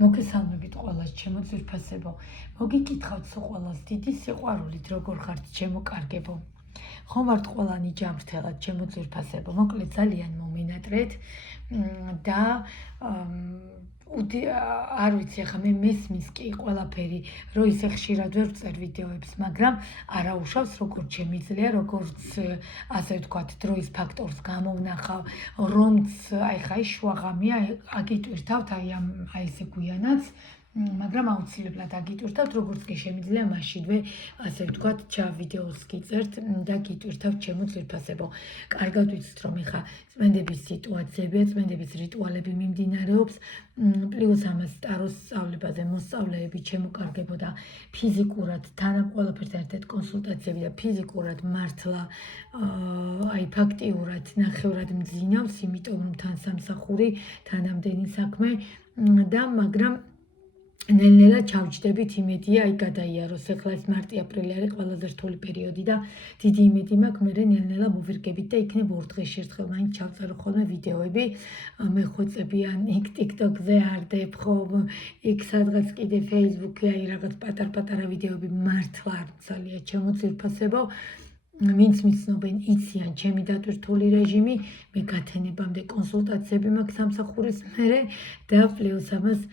მოგესალმებით ყველას, ჩემო ძვირფასებო. მოგიკითხავთ ყველას დიდი სიყვარულით, როგორ ხართ, ჩემო კარგებო. ხომ ვართ ყველანი ჯანმრთელად, ჩემო ძვირფასებო. მოკლედ ძალიან მომინატრეთ და არ ვიცი, ახლა მე მესმის კი ყველაფერი, რომ ისე ხშირად ვერ ვწერ ვიდეოებს, მაგრამ არა უშავს, როგორც შემიძლია, როგორც ასე ვთქვათ, დროის ფაქტორს გამოვნახავ, რომც აი ხა ის შუაღამია აგიტვირთავთ აი ესე გვიანაც, მაგრამ აუცილებლად აგიტვირთავთ, როგორც კი შემიძლია, მაშინვე ასე ვთქვათ, ვიდეოს გიწერთ და გიტვირთავთ, ჩემო ძვირფასებო. კარგად ვიცით, რომ ეხა წმენდების სიტუაციებია, წმენდების რიტუალები მიმდინარეობს, პლუს ამას ტაროს სწავლებაზე მოსწავლეები, ჩემო კარგებო და ფიზიკურად თან ყველაფერთან ერთად კონსულტაციები და ფიზიკურად მართლა აი ფაქტიურად ნახევრად მძინავს, იმიტომ რომ თან სამსახური, თანამდენი საქმე და მაგრამ ნელ-ნელა ჩავჯდებით, იმედია აი გადაიაროს. ახლა ეს მარტი-აპრილი არის ყველაზე რთული პერიოდი და დიდი იმედი მაქვს, მე ნელ-ნელა მოვირგებით და იქნებ ორ დღეში ერთხელ მაინც ჩავწერო ხოლმე ვიდეოები. მე ხვეწები ან იქ TikTok-ზე არდებ ხომ, იქ სადღაც კიდე Facebook-ი, აი რაღაც პატარ-პატარა ვიდეოები მართლა არ მცალია, ჩემო ძვირფასებო. ვინც მიცნობენ, იციან ჩემი დატვირთული რეჟიმი, მე გათენებამდე კონსულტაციები მაქვს სამსახურის მერე და პლუს ამას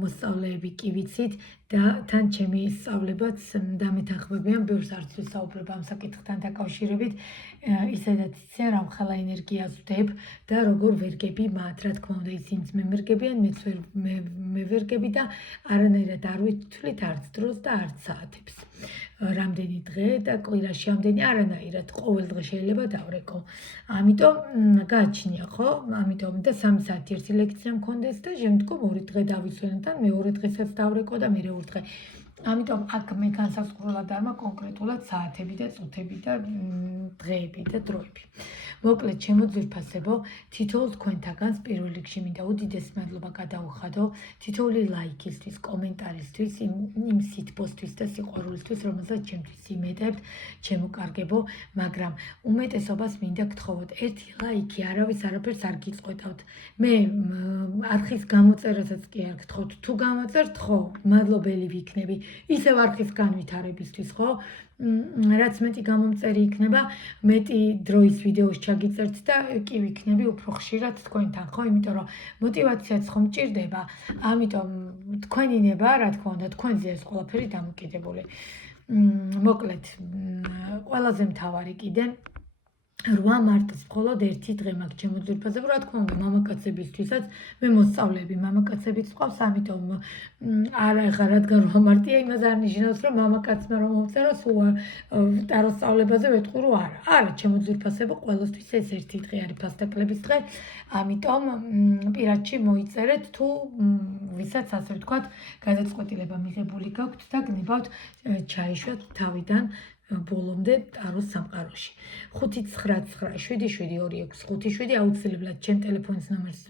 მოსწავლეები კი ვიცით და თან ჩემი სწავლებაც დამეთანხმებიან, ბევრს არც ვისაუბრებ ამ საკითხთან დაკავშირებით, ისედაც იციან, რომ ხელა ენერგიას ვდებ და როგორ ვერგები მათ, რა თქმა უნდა, ისინიც მემერგებიან, მეც მე ვერგები და არანაირად არ ვითვლით არც დროს და არც საათებს. რამდენი დღე და კვირაში ამდენი არანაირად ყოველ დღე შეიძლება დავრეკო. ამიტომ გააჩნია ხო? ამიტომ და 3 საათი ერთი ლექცია მქონდეს და შემდგომ 2 დღე დავისვენო და მეორე დღესაც დავრეკო და მეორე დღე. ამიტომ აქ მე განსაზღვრულად არ მაქვს კონკრეტულად საათები და წუთები და დღეები და დროები. მოკლედ, ჩემო ძვირფასებო, თითოეულ თქვენთაგანს პირველ რიგში მინდა უდიდესი მადლობა გადაუხადო თითოეული ლაიქისთვის, კომენტარისთვის, იმ სითბოსთვის და სიყვარულისთვის, რომელსაც ჩემთვის იმედებთ, ჩემო კარგებო, მაგრამ უმეტესობას მინდა გთხოვოთ, ერთი ლაიქი არავის არაფერს არ გიწყვეტავთ. მე არხის გამოწერასაც კი არ გთხოვთ, თუ გამოწერთ, ხო, მადლობელი ვიქნები. ისევ არხის განვითარებისთვის, ხო? რაც მეტი გამომწერი იქნება, მეტი დროის ვიდეოს ჩაგიწერთ და კი ვიქნები უფრო ხშირად თქვენთან, ხო? იმიტომ რომ мотиваციაც ხომ მჭირდება, ამიტომ თქვენი ნება, რა თქმა უნდა, თქვენზე ეს ყველაფერი დამოკიდებული. მოკლედ, ყველაზე მთავარი კიდე 8 მარტს მხოლოდ ერთი დღე მაქვს, ჩემო ძვირფასებო, რა თქმა უნდა, მამაკაცებისთვისაც მე მოსწავლეები მამაკაცებიც ყავს, ამიტომ არა ეხლა რადგან 8 მარტია, იმას არ ნიშნავს, რომ მამაკაცმა რომ მოვწეროს, ტაროს სწავლებაზე ვეთქვი, რომ არა. არა, ჩემო ძვირფასებო, ყველასთვის ეს ერთი დღე არის ფასდაკლების დღე, ამიტომ პირადში მოიწერეთ, თუ ვისაც ასე ვთქვათ, გადაწყვეტილება მიღებული გაქვთ და გნებავთ ჩაიშვათ თავიდან ბოლომდე ტაროს სამყაროში. 5997726 აუცილებლად ჩემ ტელეფონის ნომერს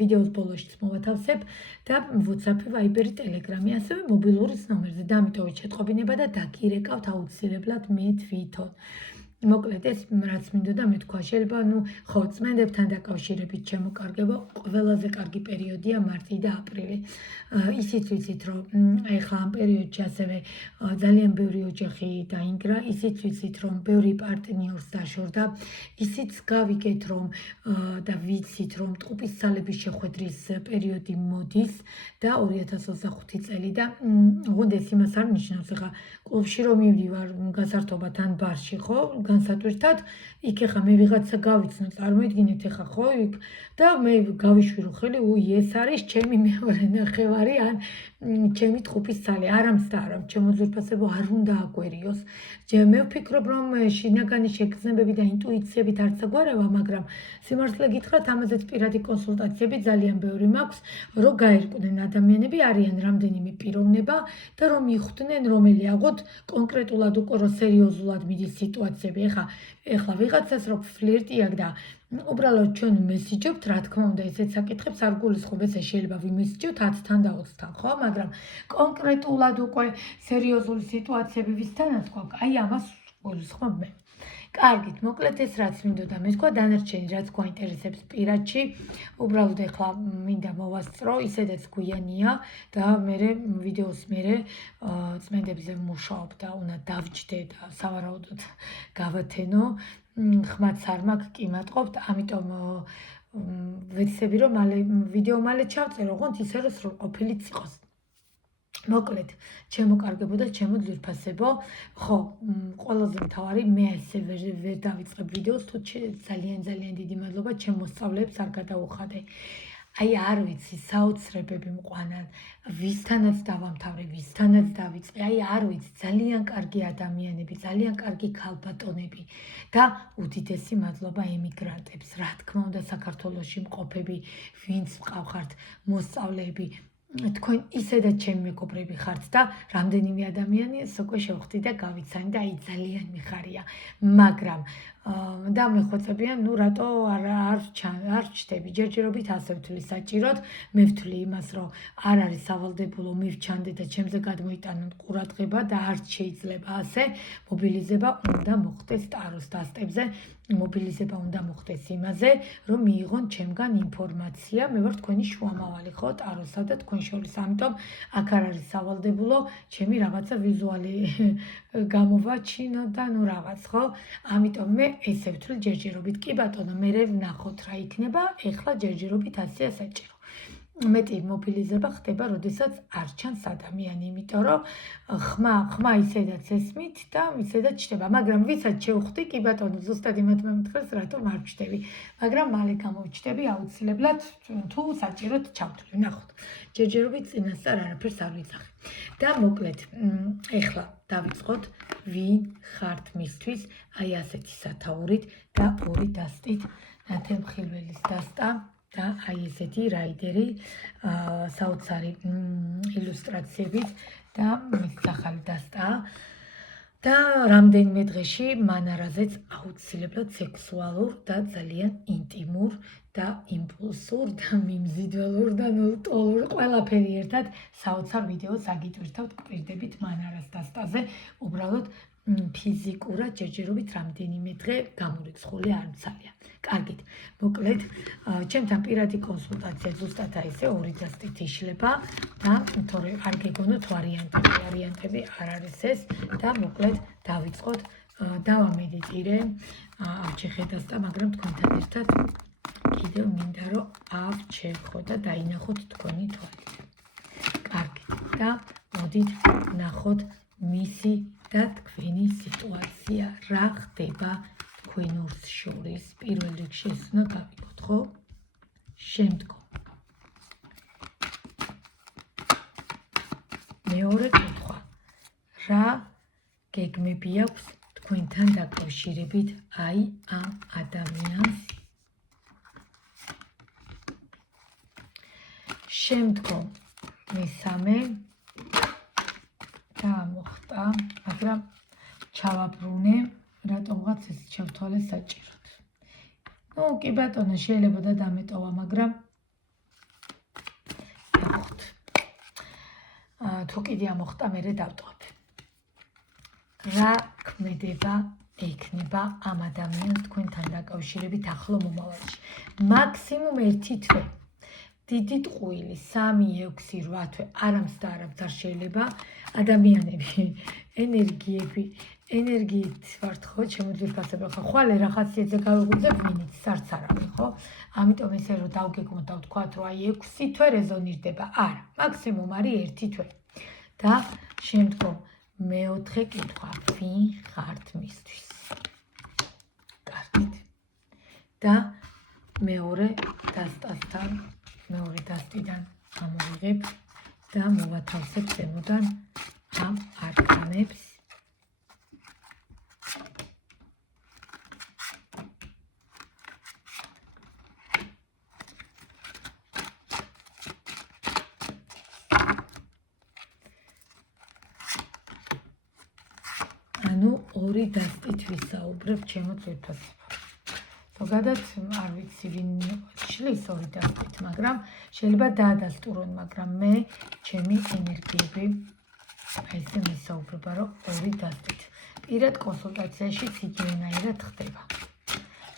ვიდეოს ბოლოშიც მოვათავსებ და WhatsApp-ი, Viber-ი, Telegram-ი, ასევე მობილურის ნომერზე. დამიტოვეთ შეტყობინება და დაგირეკავთ აუცილებლად მე თვითონ. მოკლედ ეს რაც მინდოდა მეთქვა, შეიძლება ხო წმენდებთან დაკავშირებით ჩემო კარგებო, ყველაზე კარგი პერიოდია მარტი და აპრილი. ისიც ვიცით, რომ ეხლა ამ პერიოდში ასევე ძალიან ბევრი ოჯახი დაინგრა, ისიც ვიცით, რომ ბევრი პარტნიორს დაშორდა, ისიც გავიგეთ, რომ და ვიცით, რომ ტყუპის ძალების შეხვედრის პერიოდი მოდის და 2025 წელი და ოღონდ ეს იმას არ ნიშნავს, ეხლა კლუბში რომ მივდივარ გასართობად ან ბარში, ხო? განსატვირთად, იქ ეხა მე ვიღაცა გავიცნო, წარმოიდგინეთ ეხა ხო იქ და მე გავიშვირო ხელი, ეს არის ჩემი მეორე ნახევარი ან ჩემი ტყუპის ძალე, არამსდა არა, ჩემო ძვირფასებო, არ უნდა აგვერიოს. მე ვფიქრობ, რომ შინაგანი შეგრძნებები და ინტუიციებით არც აგვარება, მაგრამ სიმართლე გითხრათ, ამაზეც პირადი კონსულტაციები ძალიან ბევრი მაქვს, რომ გაერკვნენ ადამიანები, არიან რამდენიმე პიროვნება და რომ მიხვდნენ, რომელი აღოთ კონკრეტულად უკვე რო სერიოზულად მიდის სიტუაციები. ეხლა ვიღაცას რო ფლირტი აქვს და უბრალოდ ჩვენ მესიჯობთ, რა თქმა უნდა, ესეც საკითხებს არ გულისხმობ, ესე შეიძლება ვიმესიჯოთ 10-თან და 20-თან, ხო? მაგრამ კონკრეტულად უკვე სერიოზული სიტუაციები ვისთანაც გვაქვს, აი ამას გულისხმობ მე. კარგით, მოკლედ ეს რაც მინდოდა მეთქვა, დანარჩენი რაც გვაინტერესებს პირადში, უბრალოდ ეხლა მინდა მოვასწრო, ისედაც გვიანია და მე ვიდეოს მერე წმენდებზე ვმუშაობ და უნდა დავჯდე და სავარაუდოდ გავათენო. ხმაც არ მაქვს, კი მატყობთ, ამიტომ ვეცდები რომ ვიდეო მალე ჩავწერო, ოღონდ ისე რომ სრულყოფილიც იყოს. მოკლედ, ჩემო კარგებო და ჩემო ძვირფასებო, ხო, ყველაზე მთავარი მე ესე ვერ დავიწყებ ვიდეოს, თუ ძალიან დიდი მადლობა ჩემ მოსწავლეებს არ გადაუხადე. აი არ ვიცი, საოცრებები მყვანან, ვისთანაც დავამთავრე, ვისთანაც დავიწყე, აი არ ვიცი, ძალიან კარგი ადამიანები, ძალიან კარგი ქალბატონები და უდიდესი მადლობა ემიგრანტებს, რა თქმა უნდა საქართველოში მყოფები, ვინც მყავხართ მოსწავლეები, თქვენ ისედაც ჩემი მეგობრები ხართ და რამდენიმე ადამიანი უკვე შევხვდი და გავიცანი და აი ძალიან მიხარია, მაგრამ და მეხვეწებიან, ნუ რატო არ ჩდები, ჯერჯერობით ასე ვთვლი საჭიროდ, მე ვთვლი იმას, რომ არ არის სავალდებულო მივჩანდე და ჩემზე გადმოიტანონ ყურადღება და არ შეიძლება ასე, მობილიზება უნდა მოხდეს ტაროს დასტებზე, მობილიზება უნდა მოხდეს იმაზე, რომ მიიღონ ჩემგან ინფორმაცია, მე ვარ თქვენი შუამავალი, ხო, ტაროსა და თქვენ შორის, ამიტომ აქ არ არის სავალდებულო, ჩემი რაღაცა ვიზუალი გამოვაჩინო და ნუ რაღაც, ხო? ამიტომ მე ესე ვთვლი ჯერჯერობით, კი ბატონო, მე ვნახოთ რა იქნება, ეხლა ჯერჯერობით ასეა საჭირო. მეტი მობილიზება ხდება, როდესაც არ ჩანს ადამიანი, იმიტომ რომ ხმა ისედაც ესმით და ისედაც ჩდება, მაგრამ ვისაც შევხვდი, კი ბატონო, ზუსტად იმათ მომთხეს, რატომ არ ჩდები, მაგრამ მალე გამოვჩდები აუცილებლად, თუ საჭიროდ ჩავთვლი, ვნახოთ. ჯერჯერობით წინასწარ არაფერს არ ვიცახე. და მოკლედ, ეხლა დავიწყოთ, ვინ ხართ მისთვის, აი ასეთი სათაურით და ორი დასტით, ნათელმხილველის დასტა და აი ესეთი რაიდერი, საოცარი ილუსტრაციებით და მის ახალი დასტაა. და რამდენიმე დღეში მანარაზეც აუცილებლად სექსუალურ და ძალიან ინტიმურ და იმპულსურ და მიმზიდველურ და ნულტოლურ ყველაფერი ერთად საოცარ ვიდეოს აგიტვირთავთ, გვირდებით მანარას დასტაზე, უბრალოდ ფიზიკურად ჯერჯერობით რამდენიმე დღე გამორიცხული არ მცალია. კარგით, მოკლედ, ჩემთან პირადი კონსულტაცია ზუსტად ესე ორი დასტით იშლება და თორე არ გეგონოთ ვარიანტები არ არის ეს და მოკლედ დავიწყოთ, დავამედიტირე, ავჩეხე დასტა, მაგრამ თქვენთან ერთად კიდევ მინდა რომ ავჩეხო და დაინახოთ თქვენი თვალით. კარგით, და მოდით ნახოთ მისი და თქვენი სიტუაცია, რა ხდება თქვენ ორს შორის, პირველ რიგში ეს უნდა გავიგოთ, ხო? შემდგომ. მეორე კითხვა, რა გეგმები აქვს თქვენთან დაკავშირებით აი ამ ადამიანს? შემდგომ მესამე და მოხდა, მაგრამ ჩავაბრუნე, რატომღაც ეს ჩავთვალე საჭიროდ. ნუ კი ბატონო, შეიძლება და დამეტოვა, მაგრამ ნახოთ. თუ კიდე ამოხდა, მერე დავტოვებ. რა ქმედება ექნება ამ ადამიანს თქვენთან დაკავშირებით ახლო მომავალში? მაქსიმუმ 1 თვე. დიდი ტყუილი 3, 6, 8 თვე არამს და არამს არ შეიძლება ადამიანები, ენერგიით ვართ, ხო, ჩემო ძვირფასებო, ხო, ხვალე რა ხასიათზე გავიგრძებ, ვინიც არც არავინ, ხო? ამიტომ ესე რომ დავგეგმოთ და ვთქვათ, რომ აი 6 თვე რეზონირდება, არა, მაქსიმუმ არის 1 თვე. და შემდგომ მეოთხე კითხვა, ვინ ხართ მისთვის? კარგით. და მეორე დასტასთან, მეორე დასტიდან ამოვიღებ და მოვათავსებ ზემოდან ამ არკანებს. ანუ ორი დასტით ვისაუბრებ, ჩემო ძვირფასებო. ზოგადად არ ვიცი ვინ შლის ორი დასტით, მაგრამ შეიძლება დაადასტურონ, მაგრამ მე ჩემი ენერგიები აი ესე მისაუბრება, რომ ორი დასტით. პირად კონსულტაციაშიც იგივენაირად ხდება.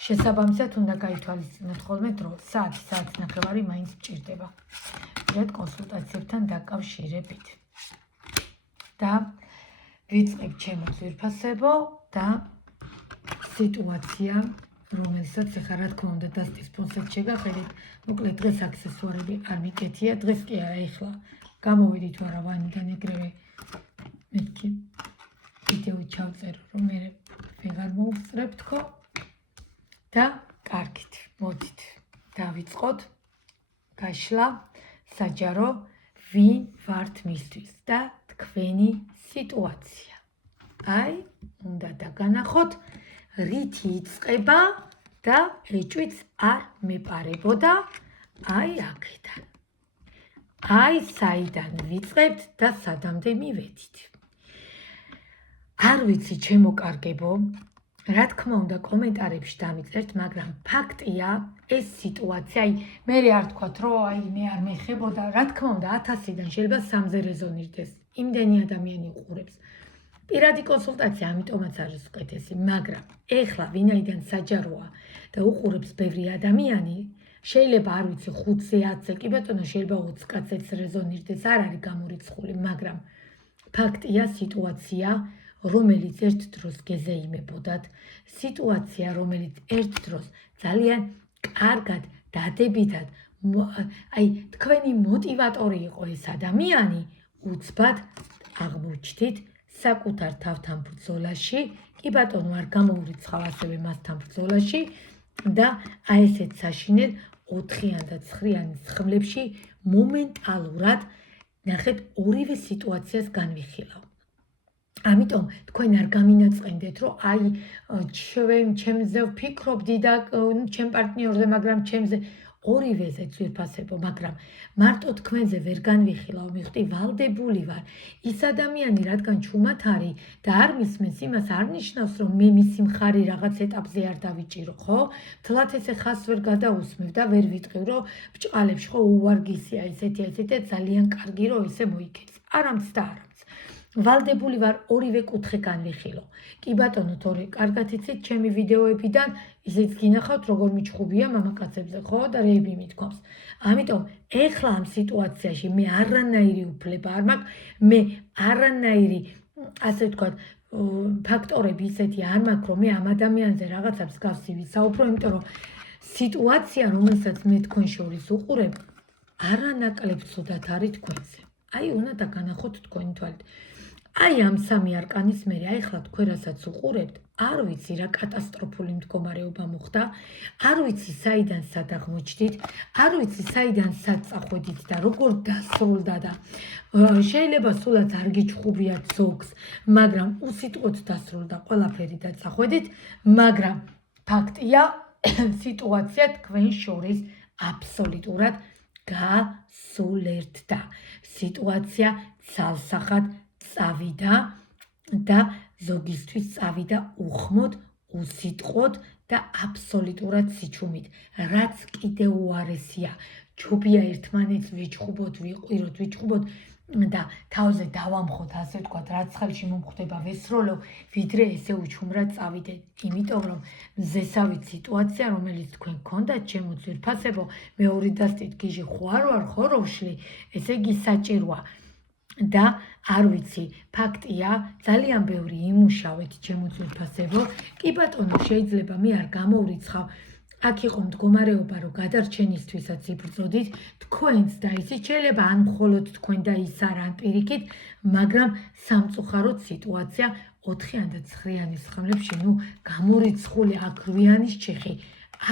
შესაბამისად უნდა გაითვალისწინოთ ხოლმე დრო, საათი-საათნახევარი მაინც მჭირდება პირად კონსულტაციებთან დაკავშირებით. და ვიწყებ ჩემო ძვირფასებო და სიტუაცია, რომელსაც ეხლა რა თქმა უნდა დასტის ფონსაც შეგახედეთ, მოკლედ დღეს აქსესუარები არ მიკეთია, დღეს კი არა, ეხლა გამოვიდით ვარა ვანიდან ეგრევე მეთქი ვიდეო ჩავწერო, რომ მე ვეღარ მოუსწრებ თქო და კარგით, მოდით დავიწყოთ გაშლა საჯარო ვინ ვართ მისთვის და თქვენი სიტუაცია. აი, უნდა დაგანახოთ რითი იწყება და ეჭვიც არ მეპარებოდა აი აქედან. აი საიდან ვიწყებთ და სადამდე მივედით. არ ვიცი ჩემო კარგებო, რა თქმა უნდა კომენტარებში დამიწერთ, მაგრამ ფაქტია ეს სიტუაცია, აი მე არ თქვათ რომ აი მე არ მეხებოდა, რა თქმა უნდა 1000-დან შეიძლება 3-ზე რეზონირდეს. იმდენი ადამიანი უყურებს. პირადი კონსულტაცია ამიტომაც არის უკეთესი, მაგრამ ეხლა ვინაიდან საჯაროა და უყურებს ბევრი ადამიანი, შეიძლება არ ვიცი 5-ზე, 10-ზე, კი ბატონო, შეიძლება 20 კაცებს რეზონირდეს, არ არის გამორიცხული, მაგრამ ფაქტია სიტუაცია, რომელიც ერთ დროს გეზეიმებოდათ, სიტუაცია, რომელიც ერთ დროს ძალიან კარგად, დადებითად, აი თქვენი მოტივატორი იყო ეს ადამიანი, უცბად აღმოჩნდით საკუთარ თავთან ბრძოლაში, კი ბატონო, არ გამოურიცხავ ასევე მასთან ბრძოლაში და აი ესეთ საშინელ 4-იან და 9-იან ხმლებში მომენტალურად ნახეთ ორივე სიტუაციას განვიხილავ. ამიტომ თქვენ არ გამინაწყენდეთ, რომ აი ჩემზე ვფიქრობდი და ჩემ პარტნიორზე, მაგრამ ჩემზე ორივეზე ძვირფასებო, მაგრამ მარტო თქვენზე ვერ განვიხილავ, მივხვდი, ვალდებული ვარ. ის ადამიანი, რადგან ჩუმად არის და არ მისმენს, იმას არ ნიშნავს, რომ მე მისი მხარი რაღაც ეტაპზე არ დავიჭირო, ხო? თლათ ესე ხას ვერ გადაусმევ და ვერ ვიტყვი, რომ ბჭყალებში ხო უვარგისია ესეთი და ძალიან კარგი რომ ესე მოიქეც. არამც და არამც. ვალდებული ვარ ორივე კუთხე განვიხილო. კი ბატონო, თორე კარგად იცით ჩემი ვიდეოებიდან ისიც გინახავთ როგორ მიჩხუბია მამაკაცებზე, ხო და რეები მithქვამს. ამიტომ ეხლა ამ სიტუაციაში მე არანაირი უფლება არ მაქვს, მე არანაირი ასე ვთქვათ ფაქტორები ისეთი არ მაქვს, რომ მე ამ ადამიანზე რაღაცა მსგავსი ვისაუბრო, იმიტომ რომ სიტუაცია, რომელსაც მე თქვენ შორის უყურებ, არანაკლებ ცუდად არის თქვენზე. აი უნდა დაგანახოთ თქვენი თვალით. აი ამ სამი არკანის მერე, აი ხლა თქვენ რასაც უყურებთ, არ ვიცი რა კატასტროფული მდგომარეობა მოხდა, არ ვიცი საიდან სად აღმოჩნდით, არ ვიცი საიდან სად წახვედით და როგორ დასრულდა და შეიძლება სულაც არ გიჩხუბიათ ზოგს, მაგრამ უსიტყვოდ დასრულდა ყველაფერი და წახვედით, მაგრამ ფაქტია სიტუაცია თქვენ შორის აბსოლუტურად გასულერტდა. სიტუაცია ცალსახად წავიდა და ზოგისთვის წავიდა უხმოდ, უსიტყვოდ და აბსოლუტურად სიჩუმით, რაც კიდევ უარესია. ჯობია ერთმანეთს ვიჩხუბოთ, ვიყვიროთ და თავზე დავამხოთ, ასე ვთქვათ, რაც ხელში მომხდება ვესროლო, ვიდრე ესე უჩუმრად წავიდეთ. იმიტომ რომ მზესავით სიტუაცია, რომელიც თქვენ გქონდათ, ჩემო ძვირფასებო, მეორე დასტით გიჟი ხო არ ვარ, ხო რო ვშლი, ესე იგი საჭიროა. და არ ვიცი, ფაქტია, ძალიან ბევრი იმუშავეთ, ჩემო ძვირფასებო, კი ბატონო, შეიძლება მე არ გამოვრიცხავ, აქ იყო მდგომარეობა, რომ გადარჩენისთვისაც იბრძოდით, თქვენც და ისიც შეიძლება ან მხოლოდ თქვენ და ის არ ან პირიქით, მაგრამ სამწუხაროდ სიტუაცია 4-იან და 9-იანის ხმლებში, გამორიცხული აქვიანის ჩეხი,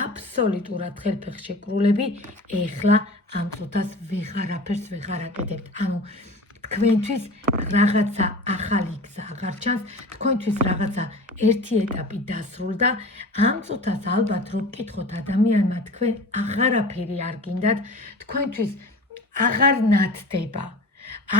აბსოლუტურად ხელფეხ შეკრულები, ეხლა ამ წუთას ვეღარაფერს ვეღარ აკეთებთ. ანუ თქვენთვის რაღაცა ახალი გზა აღარ ჩანს, თქვენთვის რაღაცა ერთი ეტაპი დასრულდა, ამ წუთას ალბათ რო გკითხოთ ადამიანმა, თქვენ აღარაფერი არ გინდათ, თქვენთვის აღარ ნათდება,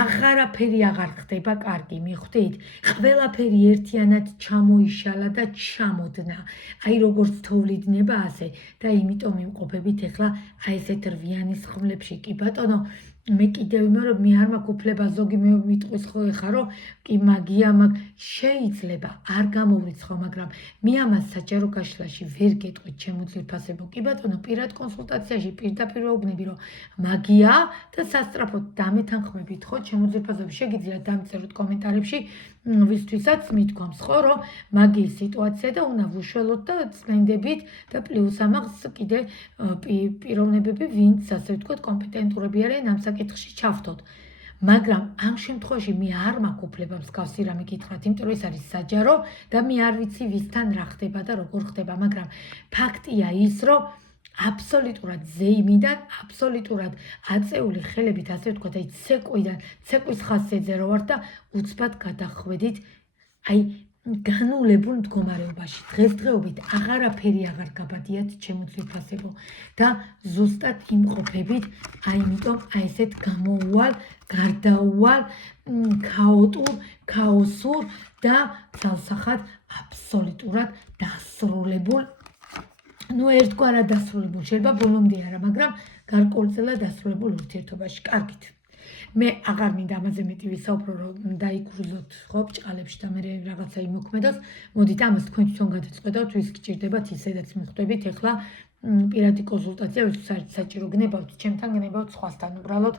აღარაფერი აღარ ხდება კარგი, მიხვდით? ყველაფერი ერთიანად ჩამოიშალა და ჩამოდნა. აი როგორც თოვლიდება ასე და იმიტომ იმყოფებით ეხლა აი ესეთ რვიანის ხმლებში, კი ბატონო, მე კიდევ ვიმეორებ, მე არ მაქვს უფლება ზოგი მე მიტყვის ხო ეხა რომ კი მაგია მაგ შეიძლება არ გამოვრიცხო, მაგრამ მე ამას საჯარო გაშლაში ვერ გეტყვით ჩემო ძვირფასებო. კი ბატონო, პირად კონსულტაციაში პირდაპირ ვეუბნები რომ მაგია და სასწრაფოდ დამეთანხმებით ხო ჩემო ძვირფასებო. შეგიძლიათ დამწეროთ კომენტარებში ვისთვისაც მithქვამს ხო რომ მაგის სიტუაცია და უნდა ვუშველოთ და წმენდებით და პლუს ამას კიდე პიროვნებები ვინც ასე ვთქვათ კომპეტენტურები არიან ამ საკითხში ჩავთოთ. მაგრამ ამ შემთხვევაში მე არ მაქვს უფლება მსგავსი რამე გითხრათ, იმიტომ რომ ეს არის საჯარო და მე არ ვიცი ვისთან რა ხდება და როგორ ხდება, მაგრამ ფაქტია ის რომ აბსოლუტურად ზეიმიდან, აბსოლუტურად აწეული ხელებით, ასე ვთქვათ, აი ცეკვიდან, ცეკვის ხასიათზე რო ვარ და უცბად გადახვედით, აი განულებულ მდგომარეობაში. დღესდღეობით აღარაფერი აღარ გაბადიათ ჩემო ძვირფასებო და ზუსტად იმყოფებით, აიმიტომ აი ესეთ გამოუვალ, გარდაუვალ, ქაოსურ და ძალსახად აბსოლუტურად დასრულებულ ერთგვარად დასრულებულ, შეიძლება ბოლომდე არა, მაგრამ გარკვეულწილად დასრულებულ ურთიერთობაში. კარგით. მე აღარ მინდა ამაზე მეტი ვისაუბრო, რომ დაიქრუზოთ ხო ბჭყალებში და მე რაღაცა იმოქმედოს. მოდით ამას თქვენ თვითონ გადაწყვეტავთ, ვის გჭირდებათ ისედაც მიხვდებით. ეხლა პირადი კონსულტაცია ვისთვის არის საჭირო, გნებავთ ჩემთან, გნებავთ სხვასთან. უბრალოდ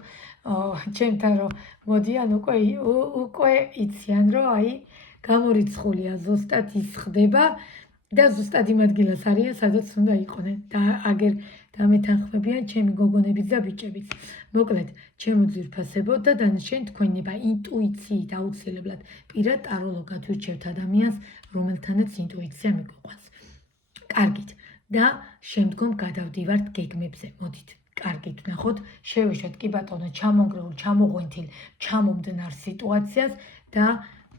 ჩემთან რომ მოდიან უკვე იციან, რომ აი გამორიცხულია, ზუსტად ის ხდება და ზუსტად იმ ადგილას არიან, სადაც უნდა იყვნენ და აგერ დამეთანხმებიან ჩემი გოგონებიც და ბიჭებიც. მოკლედ, ჩემო ძვირფასებო და დანარჩენი თქვენება ინტუიციით აუცილებლად პირად ტაროლოგად ვირჩევთ ადამიანს, რომელთანაც ინტუიცია მიგვიყვანს. კარგით. და შემდგომ გადავდივართ გეგმებზე. მოდით. კარგით, ნახოთ, შევეშოთ კი ბატონო ჩამონგრეულ, ჩამოღვენთილ, ჩამომდნარ სიტუაციას და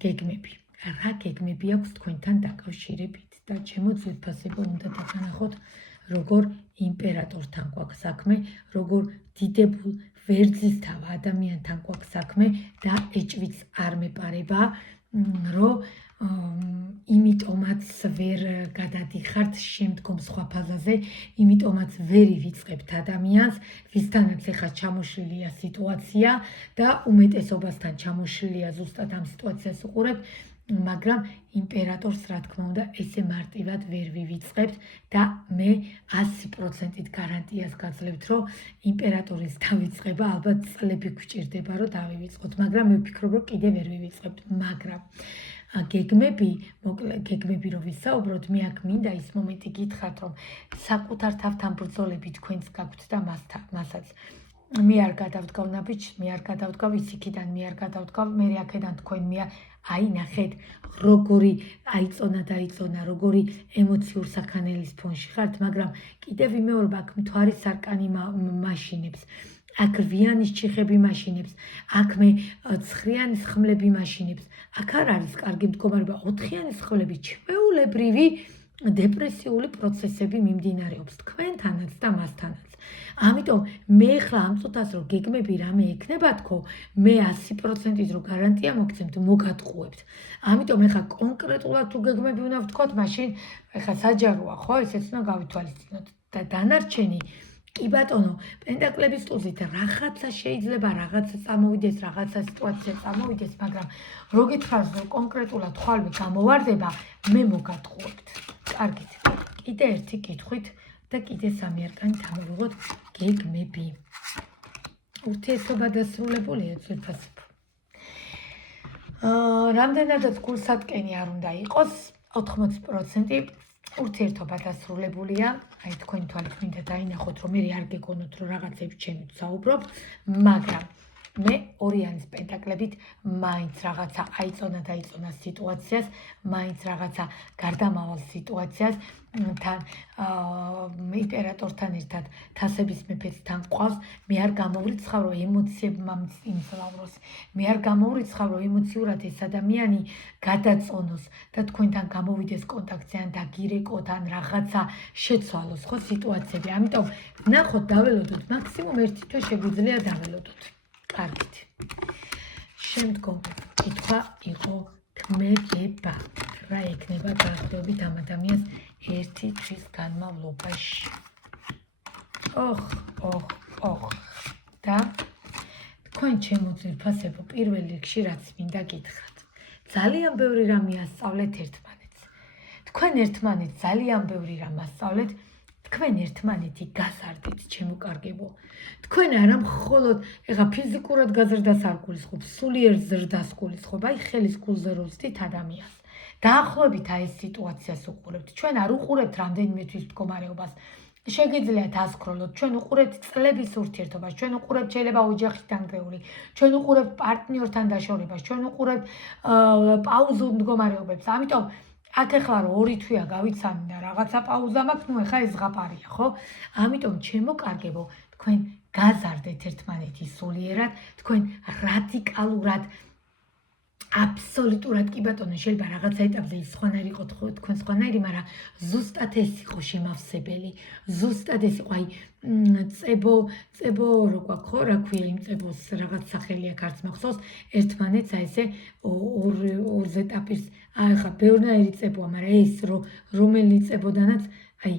გეგმები. რა გეგმები აქვს თქვენთან დაკავშირებით და ჩემო ძვირფასებო უნდა დაგანახოთ როგორ იმპერატორთან გვაქვს საქმე, როგორ დიდებულ ვერძისთავ ადამიანთან გვაქვს საქმე და ეჭვიც არ მეპარება, რომ იმიტომაც ვერ გადადიხართ შემდგომ სხვა ფაზაზე, იმიტომაც ვერ ივიწყებთ ადამიანს, ვისთანაც ეხა ჩამოშლილია სიტუაცია და უმეტესობასთან ჩამოშლილია ზუსტად ამ სიტუაციას უყურებ, მაგრამ იმპერატორს რა თქმა უნდა ესე მარტივად ვერ ვივიწყებთ და მე 100%-ით გარანტიას გაძლევთ, რომ იმპერატორის დავიწყება ალბათ წლები გვჭირდება, რომ დავივიწყოთ, მაგრამ მე ვფიქრობ, რომ კიდე ვერ ვივიწყებთ, მაგრამ გეგმები რომ ვისაუბროთ, მე აქ მინდა ის მომენტი გითხრათ, რომ საკუთარ თავთან ბრძოლები თქვენს გაქვთ და მასაც მე არ გადავდგავ ნაბიჯს, მე არ გადავდგავ ის იქიდან, მე არ გადავდგავ, მე აქედან თქვენ მე აი ნახეთ, როგორი აიწონა, როგორი ემოციურ საქანელის ფონში ხართ, მაგრამ კიდევ ვიმეორებ აქ მთვარის სარკანი მაშინებს, აქ რვიანის ჩიხები მაშინებს, აქ მე ცხრიანის ხმლები მაშინებს, აქ არ არის კარგი მდგომარეობა, 4-იანის ხმლები ჩვეულებრივი დეპრესიული პროცესები მიმდინარეობს თქვენთანაც და მასთანაც. ამიტომ მე ხლა ამ წუთას რომ გეგმები რამე ექნება თქო, მე 100%-ით რომ გარანტია მოგცემთ, მოგატყუებთ. ამიტომ ეხლა კონკრეტულად თუ გეგმები უნდა ვთქვათ, მაშინ ეხლა საჯაროა, ხო, ესეც უნდა გავითვალისწინოთ და დანარჩენი კი ბატონო, პენტაკლების ტუზით რაღაცა შეიძლება რაღაცა წამოვიდეს, რაღაცა სიტუაცია წამოვიდეს, მაგრამ რო გითხრათ რომ კონკრეტულად ხვალვე გამოვარდება, მე მოგატყუებთ. კარგით. კიდე ერთი კითხვით და კიდე სამი არკანი თავმოვიღოთ გეგმები. ურთიერთობა დასრულებულია ძვირფასებო. რამდენადაც გულსატკენი არ უნდა იყოს, 80% ურთიერთობა დასრულებულია. აი თქვენი თვალით მინდა დაინახოთ, რომ მე არ გეგონოთ, რომ რაღაცებს ჩემით საუბრობ, მაგრამ მე ორიანის პენტაკლებით მაინც რაღაცა აიწონა სიტუაციას, მაინც რაღაცა გარდამავალ სიტუაციას თან იმპერატორთან ერთად თასების მეფეთან ყავს. მე არ გამოვრიცხავ, რომ ემოციებმა იმძლავროს. მე არ გამოვრიცხავ, რომ ემოციურად ეს ადამიანი გადაწონოს და თქვენთან გამოვიდეს კონტაქტზე ან დაგირეკოთ ან რაღაცა შეცვალოს ხო სიტუაციები. ამიტომ ნახოთ, დაველოდოთ, მაქსიმუმ ერთი თვე შეგვიძლია დაველოდოთ. კარგით. შემდგომ კითხვა იყო ქმედება. რა ექნება დაახლოებით ამ ადამიანს ერთი თვის განმავლობაში. და თქვენ ჩემო ძვირფასებო, პირველ რიგში რაც მინდა გითხრათ. ძალიან ბევრი რამე ასწავლეთ ერთმანეთს. თქვენ ერთმანეთს ძალიან ბევრი რამ ასწავლეთ, თქვენ ერთმანეთი გაზარდეთ, ჩემო კარგებო. თქვენ არა მხოლოდ ეხა ფიზიკურად გაზრდას არ გულისხმობ, სულიერ ზრდას გულისხმობ, აი ხელის გულზე რო ვსდით ადამიანს. დაახლოებით აი ეს სიტუაციას უყურებთ. ჩვენ არ უყურებთ რამდენიმე თვის მდგომარეობას. შეგიძლიათ ასკროლოთ, ჩვენ უყურებთ წლების ურთიერთობას, ჩვენ უყურებთ შეიძლება ოჯახით დანგრეული, ჩვენ უყურებთ პარტნიორთან დაშორებას, ჩვენ უყურებთ პაუზურ მდგომარეობებს. ამიტომ აქ ახლა რომ 2 თვეა გავიცანი და რაღაცა პაუზა მაქვს, ნუ ახლა ეს ზღაპარია, ხო? ამიტომ ჩემო კარგებო, თქვენ გაზარდეთ ერთმანეთი სულიერად, თქვენ რადიკალურად აბსოლუტურად კი ბატონო, შეიძლება რაღაცა ეტაპზე ის სხვანაირი იყო თქვენ სხვანაირი, მაგრამ ზუსტად ეს იყო შემავსებელი. ზუსტად ეს იყო, აი წებო რო გვაქვს, ხო, რა ქვია იმ წებოს რაღაც სახელი აქ არც მახსოვს, ერთმანეთს აი ესე ორ ზეტაპის, აი ხა ბევრნაირი წებოა, მაგრამ ეს რომელი წებოდანაც აი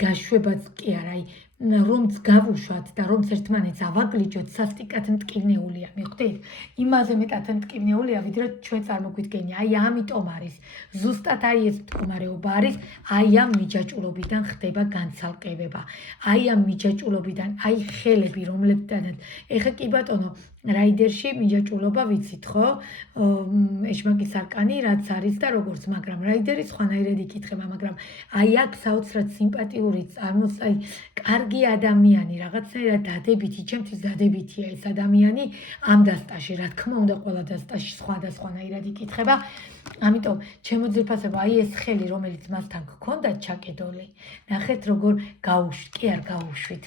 გაშვებაც კი არა, აი რომც გავუშვათ და რომც ერთმანეთს ავაგლიჯოთ, სასტიკად მტკივნეულია, მიხვდით? იმაზე მეტად მტკივნეულია, ვიდრე ჩვენ წარმოგვიდგენია. აი ამიტომ არის, ზუსტად აი ეს მდგომარეობა არის, აი ამ მიჯაჭულობიდან ხდება განცალკევება. აი ამ მიჯაჭულობიდან, აი ხელები, რომლებთანაც ეხა კი ბატონო, რაიდერში მიჯაჭულობა ვიცით, ხო? ეშმაკის არკანი რაც არის და როგორც, მაგრამ რაიდერი სხვანაირად იკითხება, მაგრამ აი აქ საოცრად სიმპათიური აი კარგი ადამიანი, რაღაცნაირად დადებითი, ჩემთვის დადებითია ეს ადამიანი ამ დასტაში, რა თქმა უნდა, ყველა დასტაში სხვადასხვანაირად იკითხება. ამიტომ ჩემო ძვირფასებო, აი ეს ხელი, რომელიც მასთან გქონდათ ჩაკიდული, ნახეთ როგორ გაუშვით, კი არ გაუშვით.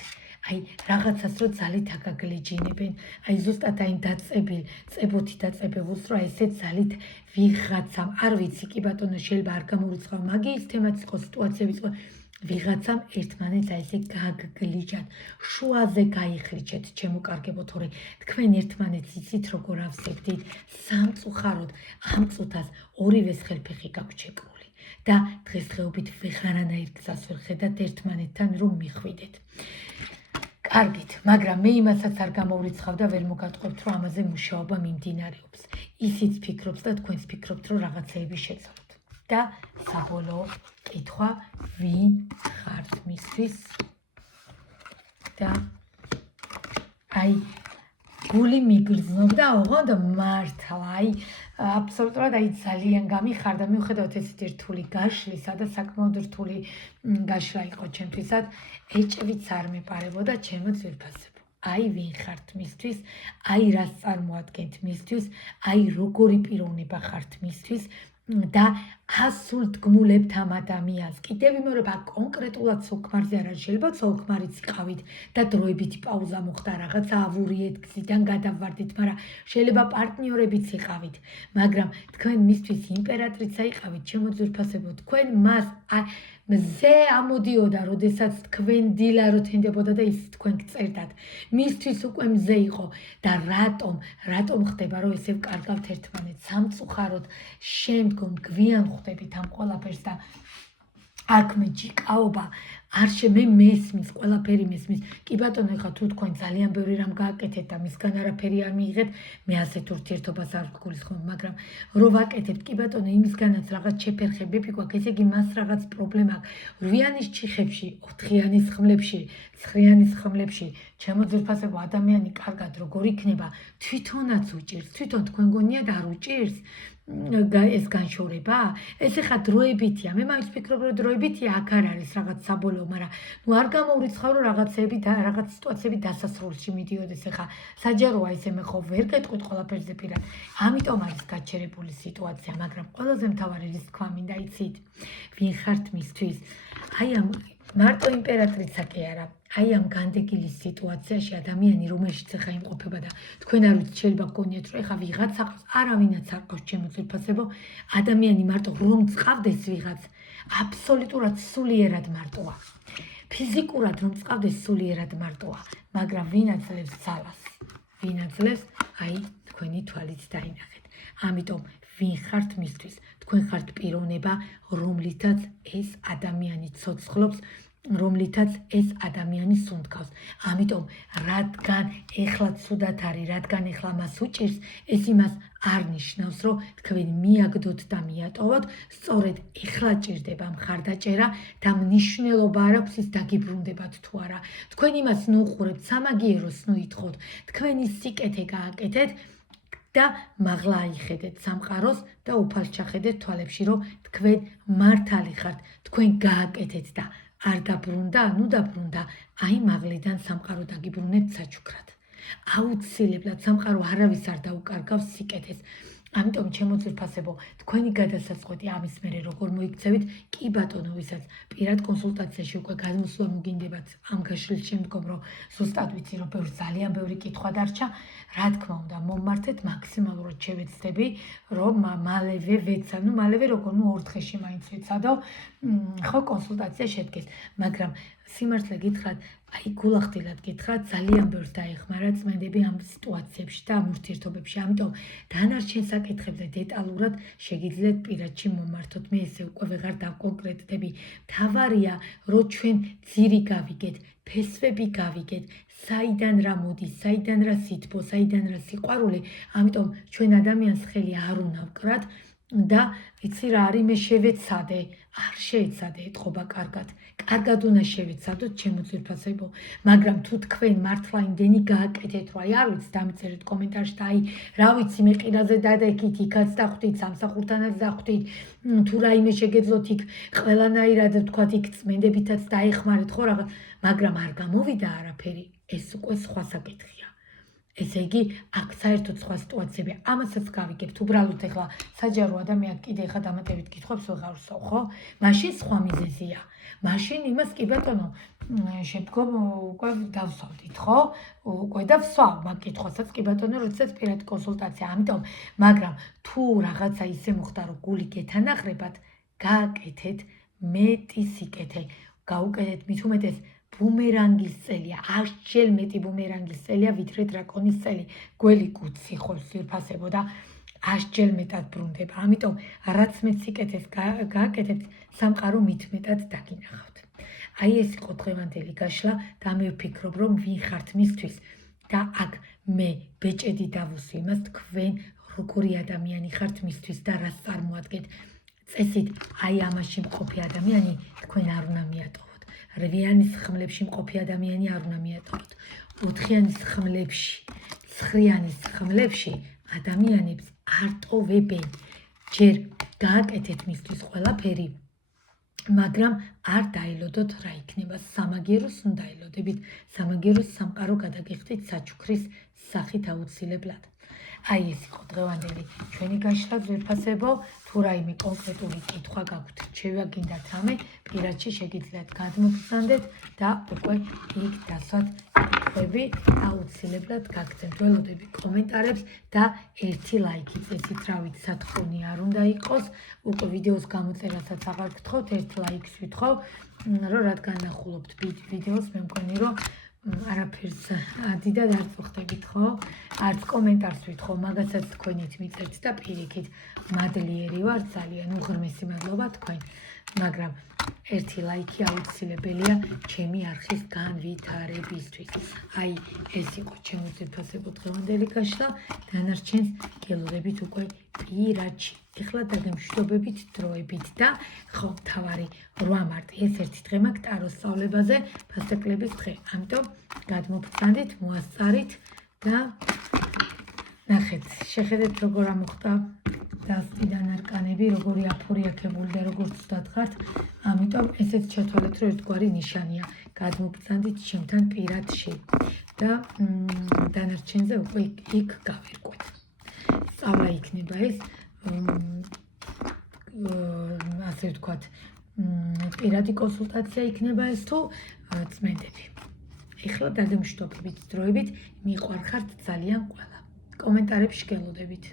აი რაღაცას რო ძალით აგაგლიჯინებენ, აი ზუსტად აი დაწებილ, წებოთი დაწებებულს რო ესე ძალით ვიღაცამ, არ ვიცი კი ბატონო, შეიძლება არ გამორიცხავ, მაგის თემაც იყო, სიტუაციებიც იყო, ვიღაცამ ერთმანეთს აი ესე გაგგლიჯათ, შუაზე გაიხრიჩეთ, ჩემო კარგებო, თორე თქვენ ერთმანეთს იცით როგორ ავსებდით, სამწუხაროდ ამ წუთას ორივეს ხელფეხი გაქვთ შეკრული და დღესდღეობით ვეღარანაირ გზას ვერ ხედავთ ერთმანეთთან რომ მიხვიდეთ. კარგით, მაგრამ მე იმასაც არ გამოვრიცხავ და ვერ მოგატყობთ, რომ ამაზე მუშაობა მიმდინარეობს. ისიც ფიქრობს და თქვენს ფიქრობთ, რომ რაღაცეები შეცვალოთ. და საბოლოო კითხვა, ვინ ხართ მისთვის? და აი გული მიგრძნობდა, ოღონდ მართლა, აი აბსოლუტურად აი ძალიან გამიხარდა, მიუხედავად ესეთი რთული გაშლისა და საკმაოდ რთული გაშლა იყო ჩემთვისაც, ეჭვიც არ მეპარებოდა ჩემო ძვირფასებო. აი ვინ ხართ მისთვის, აი რას წარმოადგენთ მისთვის, აი როგორი პიროვნება ხართ მისთვის და ასულ თქმულებთ ამ ადამიანს. კიდევ ვიმეორებ, აქ კონკრეტულად სოლქმარზე არ არის, შეიძლება სოლქმარიც იყავით და დროებითი პაუზა მოხდა, რაღაცა ავურიეთ, გზიდან გადავარდით, მაგრამ შეიძლება პარტნიორებიც იყავით, მაგრამ თქვენ მისთვის იმპერატრიცა იყავით, ჩემო ძვირფასებო, თქვენ მას მზე ამოდიოდა, როდესაც თქვენ დილარო თენდებოდა და ის თქვენ გწერდათ. მისთვის უკვე მზე იყო და რატომ ხდება, რომ ესე ვკარგავთ ერთმანეთს? სამწუხაროდ შემდგომ გვიან ხვდებით ამ ყველაფერს და აქ მე ჯიკაობა არ მე მესმის, ყველაფერი მესმის. კი ბატონო, ეხლა თუ თქვენ ძალიან ბევრი რამ გააკეთეთ და მისგან არაფერი არ მიიღეთ, მე ასეთ ურთიერთობას არ გულისხმობ, მაგრამ რო ვაკეთებთ, კი ბატონო, იმისგანაც რაღაც შეფერხებები გვაქვს, ესე იგი მას რაღაც პრობლემა აქვს. 8-იანის ჩიხებში, 4-იანის ხმლებში, 9-იანის ხმლებში, ჩემო ძვირფასებო, ადამიანი კარგად როგორ იქნება, თვითონაც უჭირს, თვითონ თქვენ გონიათ არ უჭირს ეს განშორება? ეს ეხა დროებითია. მე მაინც ვფიქრობ, რომ დროებითია, აქ არ არის რაღაც საბოლოო, მაგრამ ნუ არ გამოვრიცხავ, რომ რაღაცეები და რაღაც სიტუაციები დასასრულში მიდიოდეს. ეხა საჯაროა ესე მე ხო ვერ გეტყვით ყველაფერზე პირად. ამიტომ არის გაჩერებული სიტუაცია, მაგრამ ყველაზე მთავარი რის თქვა მინდა იცით? ვინ ხართ მისთვის? აი ამ მარტო იმპერატრიცა კი არა. აი ამ განდეგილის სიტუაციაში ადამიანი, რომელშიც ახლა იმყოფება და თქვენ არ ვიცით, შეიძლება გქონიათ, რომ ახლა ვიღაცა ყავს, არავინაც არ ყავს, ჩემო ძვირფასებო, ადამიანი მარტო რომ წყავდეს ვიღაც, აბსოლუტურად სულიერად მარტოა. ფიზიკურად რომ წყავდეს სულიერად მარტოა, მაგრამ ვინ აძლევს ძალას? ვინ აძლევს? აი თქვენი თვალით დაინახეთ. ამიტომ ვინ ხართ მისთვის? თქვენ ხართ პიროვნება, რომლითაც ეს ადამიანი ცოცხლობს რომლითაც ეს ადამიანი სუნთქავს. ამიტომ რადგან ეხლა ცუდად არის, რადგან ეხლა მას უჭირს, ეს იმას არ ნიშნავს, რომ თქვენ მიაგდოთ და მიატოვოთ, სწორედ ეხლა ჭირდება მხარდაჭერა და მნიშვნელობა არ აქვს ის დაგიბრუნდებათ თუ არა. თქვენ იმას ნუ უყურებთ, სამაგიეროს ნუ ითხოვთ, თქვენი სიკეთე გააკეთეთ და მაღლა აიხედეთ სამყაროს და უფალს ჩახედეთ თვალებში, რომ თქვენ მართალი ხართ, თქვენ გააკეთეთ და არ დაბრუნდა, ნუ დაბრუნდა, აი მაღლიდან სამყარო დაგიბრუნებთ საჩუქრად. აუცილებლად სამყარო არავის არ დაუკარგავს სიკეთეს. ამიტომ ჩემო ძვირფასებო, თქვენი გადასაწყვეტი ამის მერე როგორ მოიქცევით? კი ბატონო, ვისაც პირად კონსულტაციაში უკვე გადმოსვლა მოგინდებათ ამ გაშლის შემდგომ, რომ ზუსტად ვიცი, რომ ძალიან ბევრი კითხვა დარჩა, რა თქმა უნდა, მომმართეთ, მაქსიმალურად შევეცდები, რომ მალევე ვეცა, მალევე როგორ, 2 დღეში მაინც ვეცადო, ხო, კონსულტაცია შედგეს, მაგრამ სიმართლე გითხრათ, აი გულახდილად გითხრათ, ძალიან ბევრს დაეხმარა წმენდები ამ სიტუაციებში და ამ ურთიერთობებში. ამიტომ დანარჩენ საკითხებზე დეტალურად შეგიძლიათ პირადში მომართოთ. მე ესე უკვე ვეღარ დავკონკრეტდები. მთავარია, რომ ჩვენ ძირი გავიგეთ, ფესვები გავიგეთ, საიდან რა მოდის, საიდან რა სითბო, საიდან რა სიყვარული. ამიტომ ჩვენ ადამიანს ხელი არ უნდა ვკრათ და იცი რა არის, მე შევეცადე, არ შეეცადე ეთყობა კარგად. კარგად უნდა შევეცადოთ, ჩემო ძვირფასებო, მაგრამ თუ თქვენ მართლა იმდენი გააკეთეთ, რომ აი არ ვიცი, დამიწერეთ კომენტარში და აი რა ვიცი, მე ყირაზე დადექით, იქაც დახვდით, სამსახურთანაც დახვდით, თუ რაიმე შეგეძლოთ იქ ყველანაირად ვთქვათ, იქ წმენდებითაც დაეხმარეთ, ხო რაღაც, მაგრამ არ გამოვიდა არაფერი, ეს უკვე სხვა საკითხია. ესე იგი, აქ საერთოდ სხვა სიტუაციები, ამასაც გავიგებთ, უბრალოდ ეხლა საჯაროა და მე აქ კიდე ეხლა დამატებით კითხვებს ვეღარ ვსვავ, ხო? მაშინ სხვა მიზეზია. მაშინ იმას კი ბატონო, შემდგომ უკვე დავსვავდით, ხო? უკვე დავსვავ მაგ კითხვასაც კი ბატონო, როდესაც პირადი კონსულტაცია. ამიტომ, მაგრამ თუ რაღაცა ისე მოხდა, რომ გული გეთანახრებათ, გააკეთეთ მეტი სიკეთე, გაუკეთეთ მით უმეტეს ბუმერანგის წელია, 100-ჯერ მეტი ბუმერანგის წელია, ვიდრე დრაკონის წელი. გველი კუცი ხო ძვირფასებო და 100-ჯერ მეტად ბრუნდება. ამიტომ რაც მეც სიკეთეს გააკეთეთ, სამყარო მით მეტად დაგინახავთ. აი ეს იყო დღევანდელი გაშლა და მე ვფიქრობ, რომ ვინ ხართ მისთვის და აქ მე ბეჭედი დავუსვი იმას, თქვენ როგორი ადამიანი ხართ მისთვის და რას წარმოადგენთ. წესით, აი ამაში მყოფი ადამიანი თქვენ არ უნდა მიატოვოთ. რვიანის ხმლებში მყოფი ადამიანი არ უნდა მიატოვოთ. 4-იანის ხმლებში, 9-იანის ხმლებში ადამიანებს არ ტოვებენ. ჯერ გააკეთეთ მისთვის ყველაფერი, მაგრამ არ დაელოდოთ რა იქნება. სამაგიეროს უნდა ელოდებით. სამაგიეროს სამყარო გადაგიხდით საჩუქრის სახით აუცილებლად. აი ეს იყო დღევანდელი ჩვენი გაშლა ძვირფასებო. თუ რაიმე კონკრეტული კითხვა გაქვთ, შევაგინდათ რამე, პირადში შეგიძლიათ გადმოგზანდეთ და უკვე იქ დასვათ კითხვები აუცილებლად გაგცემთ. ველოდები კომენტარებს და ერთი ლაიქი წესით, რა ვიცი, სათხოვნი არ უნდა იყოს. უკვე ვიდეოს გამოწერასაც აღარ გთხოვთ, ერთ ლაიქს ვითხოვ, რომ რადგან ნახულობთ ვიდეოს, მე მგონი, რომ არაფერს დიდად არ წუხდებით, ხო? არც კომენტარს ვითხოვ, მაგასაც თქვენით მიწერთ და პირიქით მადლიერი ვარ, ძალიან უღრმესი მადლობა თქვენ, მაგრამ ერთი ლაიქი აუცილებელია ჩემი არხის განვითარებისთვის. აი, ეს იყო ჩემო ძვირფასებო დღევანდელი გაშლა, დანარჩენს გელოდებით უკვე პირადში. ეხლა დაგემშვიდობებით დროებით და ხო, მთავარი 8 მარტი, ეს ერთი დღე მაქვს ტაროს სწავლებაზე, ფასტეკლების დღე. ამიტომ გადმოგწანდით, მოასწარით და ნახეთ, შეხედეთ როგორ ამოხდა დასტიდან არკანები, როგორი აფორიაქებული და როგორ ცუდად ხართ. ამიტომ ესეც ჩათვალეთ, რომ ერთგვარი ნიშანია. გადმოგწანდით ჩემთან პირადში და დანარჩენზე უკვე იქ გავირკვეთ. სწავლა იქნება ეს ასე ვთქვათ, პირადი კონსულტაცია იქნება ეს თუ წმენდები. ეხლა დაგემშვიდობებით დროებით, მიყვარხართ ძალიან ყველა. კომენტარებში გელოდებით.